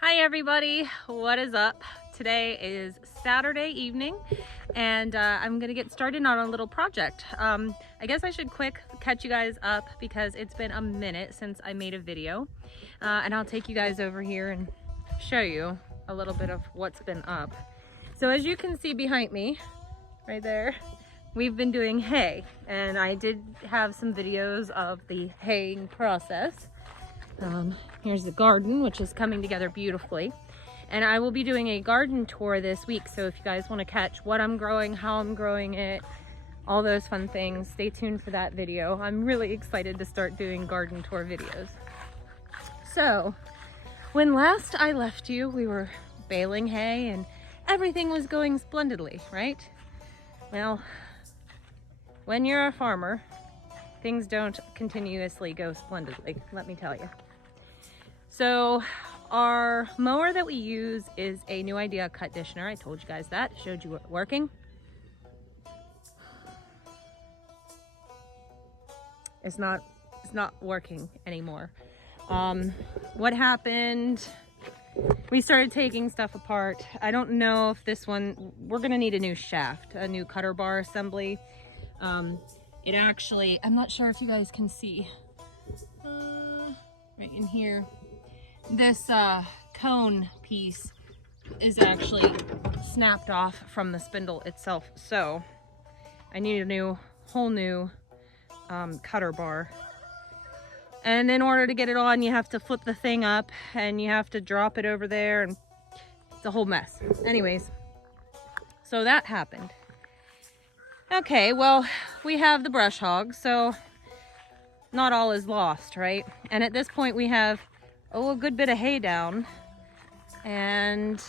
Hi everybody, what is up? Today is Saturday evening and I'm gonna get started on a little project. I guess I should catch you guys up because it's been a minute since I made a video, and I'll take you guys over here and show you a little bit of what's been up. So as you can see behind me, right there, we've been doing hay, and I did have some videos of the haying process. Here's the garden, which is coming together beautifully. And I will be doing a garden tour this week. So if you guys want to catch what I'm growing, how I'm growing it, all those fun things, stay tuned for that video. I'm really excited to start doing garden tour videos. So when last I left you, we were baling hay and everything was going splendidly, right? Well, when you're a farmer, things don't continuously go splendidly, let me tell you. So our mower that we use is a New Idea cut conditioner. I told you guys that, showed you it working. It's not working anymore. What happened? We started taking stuff apart. I don't know if this one, we're gonna need a new shaft, a new cutter bar assembly. It actually, I'm not sure if you guys can see, right in here, this cone piece is actually snapped off from the spindle itself. So I need a whole new cutter bar. And in order to get it on, you have to flip the thing up and you have to drop it over there, and it's a whole mess. Anyways, so that happened. Okay, well, we have the brush hog, so not all is lost, right? And at this point we have a good bit of hay down, and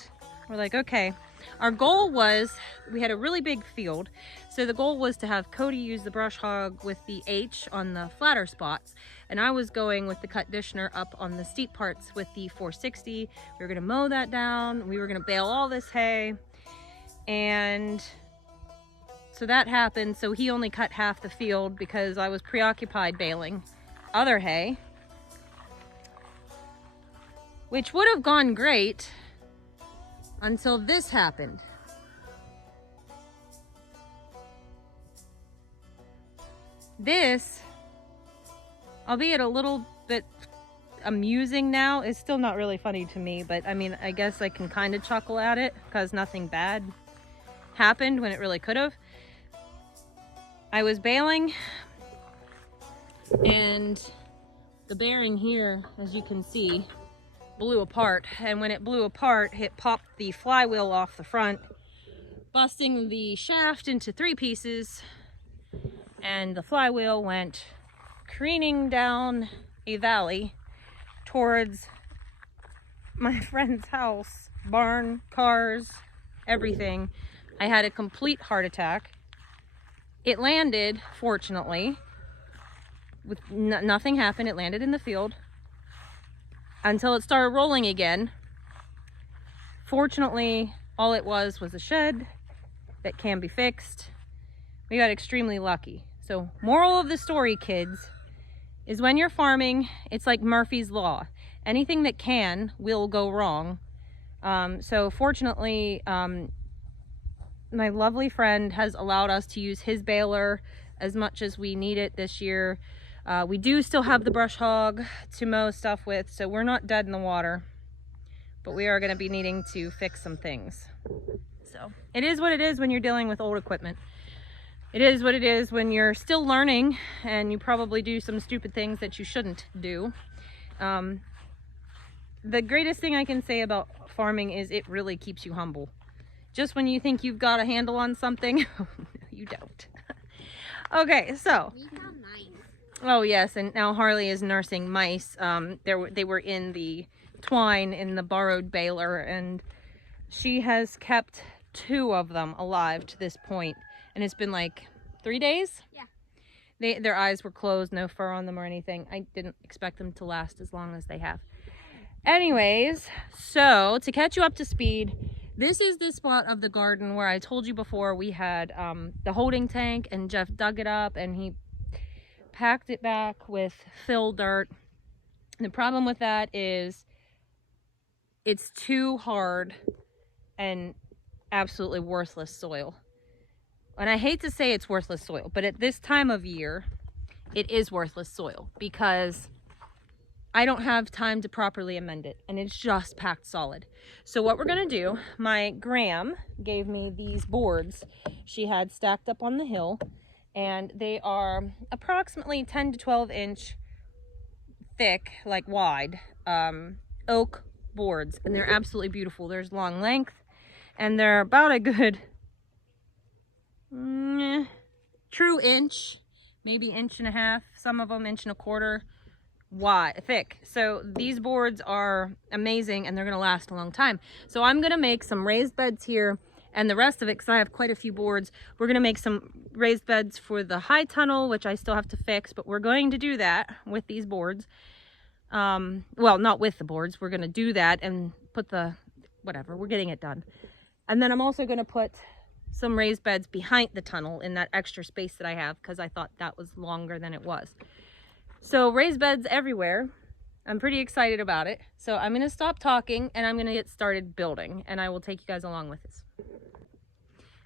we're like, okay. Our goal was, we had a really big field, so the goal was to have Cody use the brush hog with the H on the flatter spots, and I was going with the cut conditioner up on the steep parts with the 460. We were gonna mow that down, we were gonna bale all this hay, and so that happened. So he only cut half the field because I was preoccupied baling other hay, which would have gone great until this happened. This, albeit a little bit amusing now, is still not really funny to me, but I mean, I guess I can kind of chuckle at it because nothing bad happened when it really could have. I was baling and the bearing here, as you can see, blew apart, and when it blew apart, it popped the flywheel off the front, busting the shaft into 3 pieces, and the flywheel went careening down a valley towards my friend's house, barn, cars, everything. I had a complete heart attack. It landed, fortunately, with nothing happened. It landed in the field until it started rolling again. Fortunately, all it was a shed that can be fixed. We got extremely lucky. So moral of the story, kids, is when you're farming, it's like Murphy's Law. Anything that can will go wrong. So fortunately, my lovely friend has allowed us to use his baler as much as we need it this year. We do still have the brush hog to mow stuff with, so we're not dead in the water, but we are going to be needing to fix some things. So it is what it is when you're dealing with old equipment. It is what it is when you're still learning and you probably do some stupid things that you shouldn't do. The greatest thing I can say about farming is it really keeps you humble. Just when you think you've got a handle on something, you don't. Okay, so. We found mice. Oh yes, and now Harley is nursing mice. They were in the twine in the borrowed baler, and she has kept 2 of them alive to this point, and it's been like 3 days. Yeah. Their eyes were closed, no fur on them or anything. I didn't expect them to last as long as they have. Anyways, so to catch you up to speed, this is the spot of the garden where I told you before we had the holding tank, and Jeff dug it up and he packed it back with fill dirt. And the problem with that is it's too hard and absolutely worthless soil. And I hate to say it's worthless soil, but at this time of year, it is worthless soil because I don't have time to properly amend it, and it's just packed solid. So what we're gonna do, my Graham gave me these boards she had stacked up on the hill, and they are approximately 10 to 12 inch thick, like wide, oak boards, and they're absolutely beautiful. There's long length, and they're about a good true inch, maybe inch and a half, some of them inch and a quarter wide, thick. So these boards are amazing, and they're gonna last a long time. So I'm gonna make some raised beds here, and the rest of it, because I have quite a few boards, we're gonna make some raised beds for the high tunnel, which I still have to fix, but we're going to do that with these boards. Well, not with the boards, we're gonna do that and put the whatever, we're getting it done. And then I'm also gonna put some raised beds behind the tunnel in that extra space that I have, because I thought that was longer than it was. So raised beds everywhere. I'm pretty excited about it. So I'm gonna stop talking and I'm gonna get started building, and I will take you guys along with this.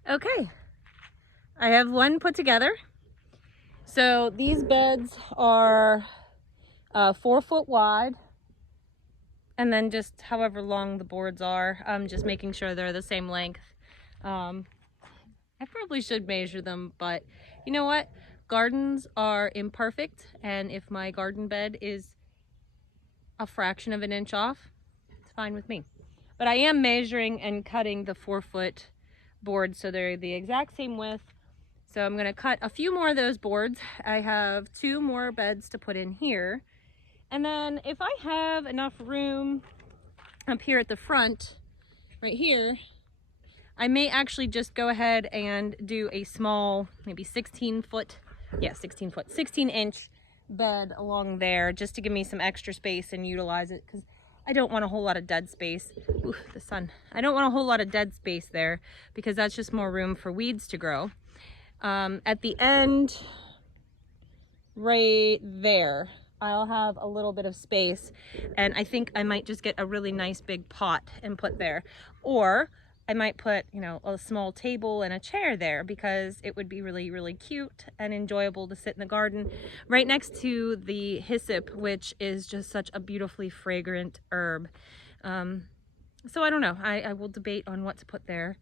Okay, I have one put together. So these beds are 4 foot wide, and then just however long the boards are. I'm just making sure they're the same length. I probably should measure them, but you know what? Gardens are imperfect, and if my garden bed is a fraction of an inch off, it's fine with me. But I am measuring and cutting the 4 foot boards so they're the exact same width. So I'm gonna cut a few more of those boards. I have 2 more beds to put in here. And then if I have enough room up here at the front, right here, I may actually just go ahead and do a small, maybe 16 inch bed along there, just to give me some extra space and utilize it, because I don't want a whole lot of dead space. Ooh, the sun. I don't want a whole lot of dead space there, because that's just more room for weeds to grow. At the end, right there, I'll have a little bit of space, and I think I might just get a really nice big pot and put there. Or I might put, you know, a small table and a chair there, because it would be really, really cute and enjoyable to sit in the garden right next to the hyssop, which is just such a beautifully fragrant herb. So I don't know. I will debate on what to put there.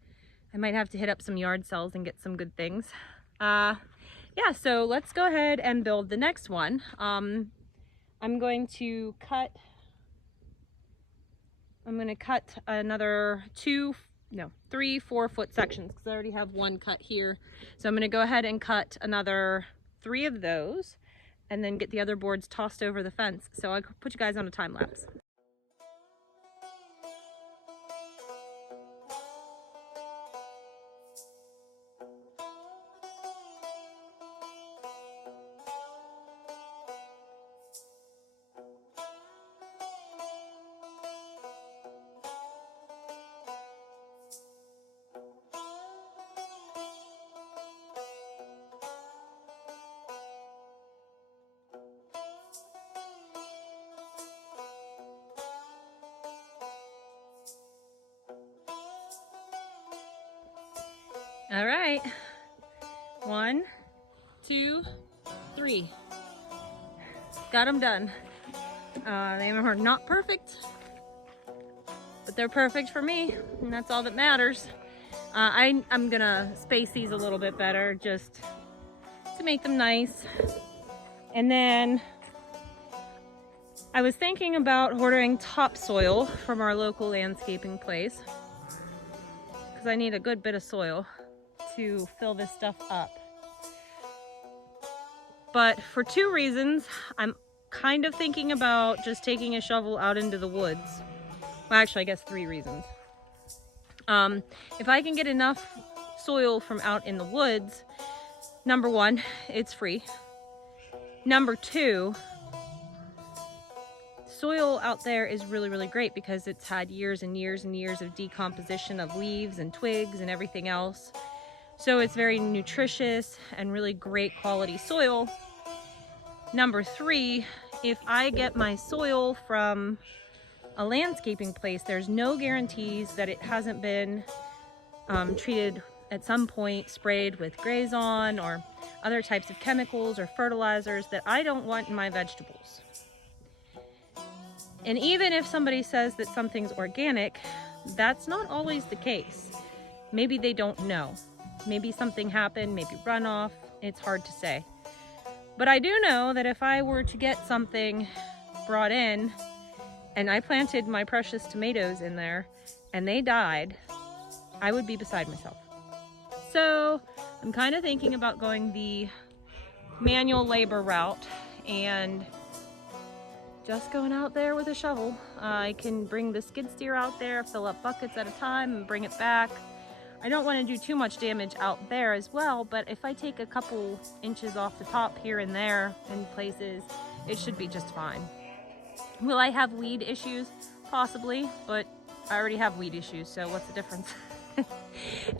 I might have to hit up some yard sales and get some good things. Yeah, so let's go ahead and build the next one. I'm going to cut another 3 4 foot sections, because I already have one cut here. So I'm going to go ahead and cut another 3 of those, and then get the other boards tossed over the fence. So I'll put you guys on a time lapse. All right, 1, 2, 3. Got them done. They are not perfect, but they're perfect for me, and that's all that matters. I'm gonna space these a little bit better, just to make them nice. And then I was thinking about ordering topsoil from our local landscaping place, because I need a good bit of soil to fill this stuff up. But for 2 reasons, I'm kind of thinking about just taking a shovel out into the woods. Well, actually, I guess 3 reasons. If I can get enough soil from out in the woods, number 1, it's free. Number 2, soil out there is really, really great, because it's had years and years and years of decomposition of leaves and twigs and everything else. So it's very nutritious and really great quality soil. Number 3, if I get my soil from a landscaping place, there's no guarantees that it hasn't been treated at some point, sprayed with Grazon or other types of chemicals or fertilizers that I don't want in my vegetables. And even if somebody says that something's organic, that's not always the case. Maybe they don't know. Maybe something happened, maybe runoff, it's hard to say. But I do know that if I were to get something brought in and I planted my precious tomatoes in there and they died, I would be beside myself. So I'm kind of thinking about going the manual labor route and just going out there with a shovel. I can bring the skid steer out there, fill up buckets at a time and bring it back. I don't want to do too much damage out there as well, but if I take a couple inches off the top here and there in places, it should be just fine. Will I have weed issues? Possibly, but I already have weed issues, so what's the difference?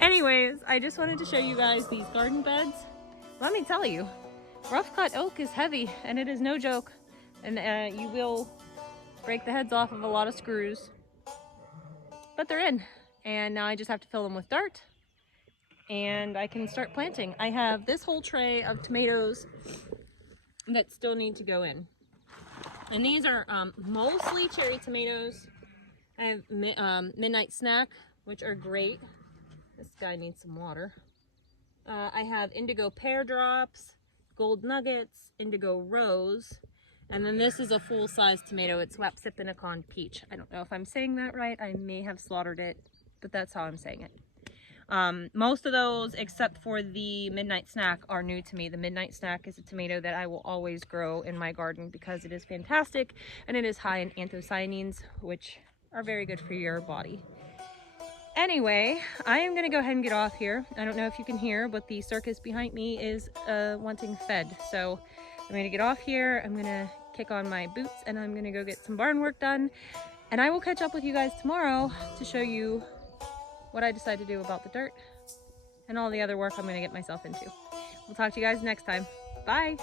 Anyways, I just wanted to show you guys these garden beds. Let me tell you, rough cut oak is heavy, and it is no joke. And you will break the heads off of a lot of screws, but they're in. And now I just have to fill them with dirt and I can start planting. I have this whole tray of tomatoes that still need to go in. And these are mostly cherry tomatoes. I have Midnight Snack, which are great. This guy needs some water. I have Indigo Pear Drops, Gold Nuggets, Indigo Rose. And then this is a full-size tomato. It's Wapsipinicon Peach. I don't know if I'm saying that right. I may have slaughtered it, but that's how I'm saying it. Most of those, except for the Midnight Snack, are new to me. The Midnight Snack is a tomato that I will always grow in my garden because it is fantastic and it is high in anthocyanins, which are very good for your body. Anyway, I am going to go ahead and get off here. I don't know if you can hear, but the circus behind me is wanting fed. So I'm going to get off here. I'm going to kick on my boots and I'm going to go get some barn work done. And I will catch up with you guys tomorrow to show you what I decide to do about the dirt and all the other work I'm going to get myself into. We'll talk to you guys next time. Bye.